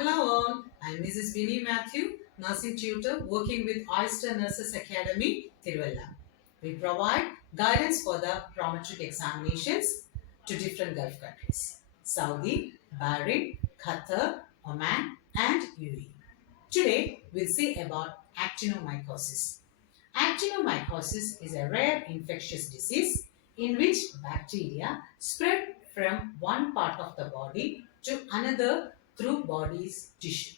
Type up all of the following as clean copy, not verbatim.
Hello all, I'm Mrs. Vinnie Matthew, nursing tutor working with Oyster Nurses Academy, Tiruvalla. We provide guidance for the prometric examinations to different Gulf countries, Saudi, Bahrain, Qatar, Oman and UAE. Today we'll see about actinomycosis. Actinomycosis is a rare infectious disease in which bacteria spread from one part of the body to another through body's tissue.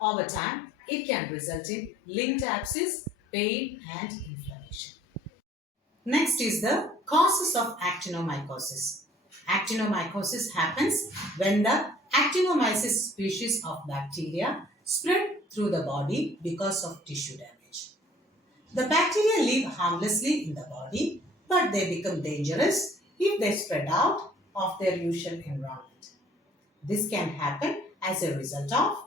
Over time, it can result in linked abscess, pain and inflammation. Next is the causes of actinomycosis. Actinomycosis happens when the Actinomyces species of bacteria spread through the body because of tissue damage. The bacteria live harmlessly in the body, but they become dangerous if they spread out of their usual environment. This can happen as a result of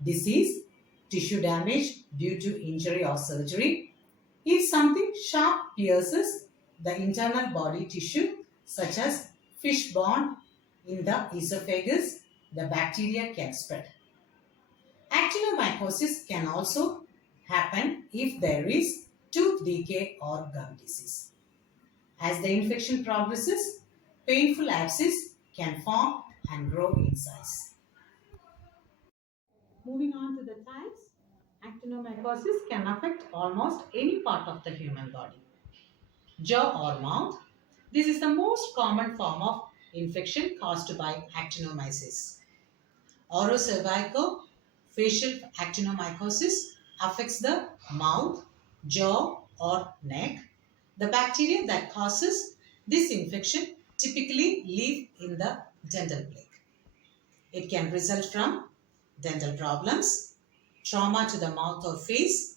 disease, tissue damage due to injury or surgery. If something sharp pierces the internal body tissue, such as fish bone in the esophagus, the bacteria can spread. Actinomycosis can also happen if there is tooth decay or gum disease. As the infection progresses, painful abscess can form and grow in size. Moving on to the types, actinomycosis can affect almost any part of the human body. Jaw or mouth. This is the most common form of infection caused by actinomyces. Orocervicofacial actinomycosis affects the mouth, jaw or neck. The bacteria that causes this infection typically live in the dental plaque. It can result from dental problems, trauma to the mouth or face,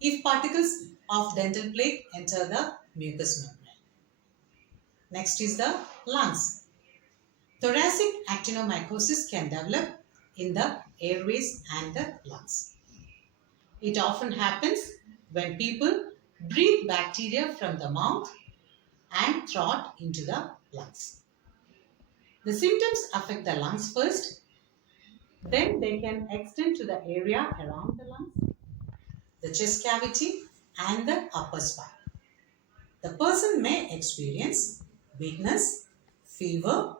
if particles of dental plaque enter the mucous membrane. Next is the lungs. Thoracic actinomycosis can develop in the airways and the lungs. It often happens when people breathe bacteria from the mouth and throat into the lungs. The symptoms affect the lungs first, then they can extend to the area around the lungs, the chest cavity and the upper spine. The person may experience weakness, fever,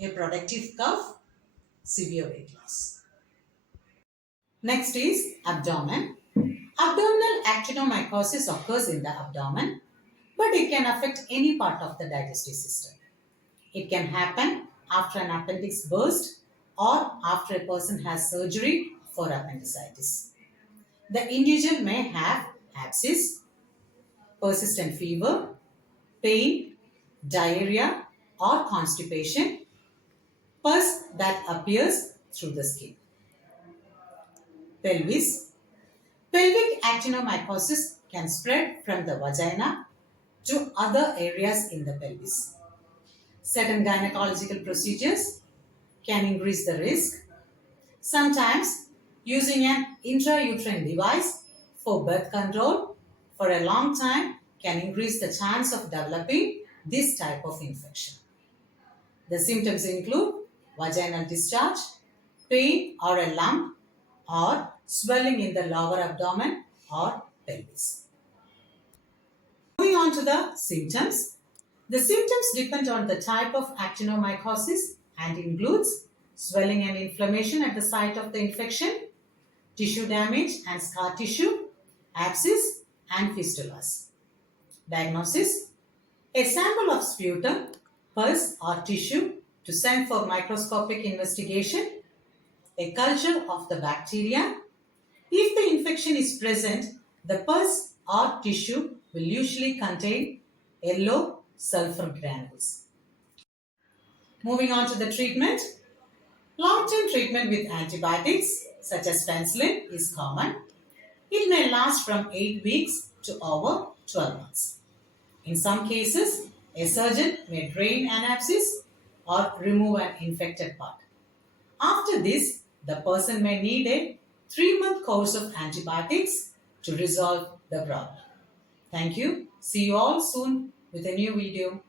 a productive cough, severe weight loss. Next is abdomen. Abdominal actinomycosis occurs in the abdomen, but it can affect any part of the digestive system. It can happen after an appendix burst or after a person has surgery for appendicitis. The individual may have abscess, persistent fever, pain, diarrhea or constipation, pus that appears through the skin. Pelvis. Pelvic actinomycosis can spread from the vagina to other areas in the pelvis. Certain gynecological procedures can increase the risk. Sometimes using an intrauterine device for birth control for a long time can increase the chance of developing this type of infection. The symptoms include vaginal discharge, pain or a lump, or swelling in the lower abdomen or pelvis. Moving on to the symptoms. The symptoms depend on the type of actinomycosis and includes swelling and inflammation at the site of the infection, tissue damage and scar tissue, abscess and fistulas. Diagnosis: a sample of sputum, pus or tissue to send for microscopic investigation, a culture of the bacteria. If the infection is present, the pus or tissue will usually contain yellow sulfur granules. Moving on to the treatment. Long-term treatment with antibiotics such as penicillin is common. It may last from 8 weeks to over 12 months. In some cases, a surgeon may drain an abscess or remove an infected part. After this, the person may need a 3-month course of antibiotics to resolve the problem. Thank you. See you all soon with a new video.